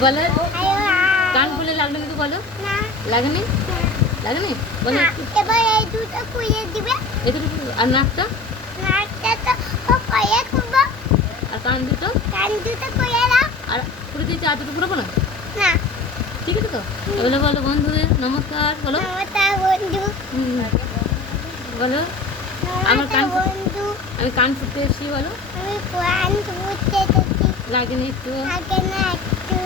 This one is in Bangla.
বলো কান খুলে লাগলো কিন্তু বলো লাগেনি লাগেনি বলো এবার এই দুটো খুলে দিবে এই দুটো আর নাকটা তো কয়ে খুলবো আর কান দুটো খুলে দাও আর খুলে দিয়েছি আর দুটো খুলবো না না ঠিক আছে তো এগুলো বলো বন্ধুদের নমস্কার বলো নমস্কার বন্ধু বলো আমার কান বন্ধু আমি কান ফুটতে এসেছি বলো আমি কান ফুটতে এসেছি লাগেনি একটু আগে না একটু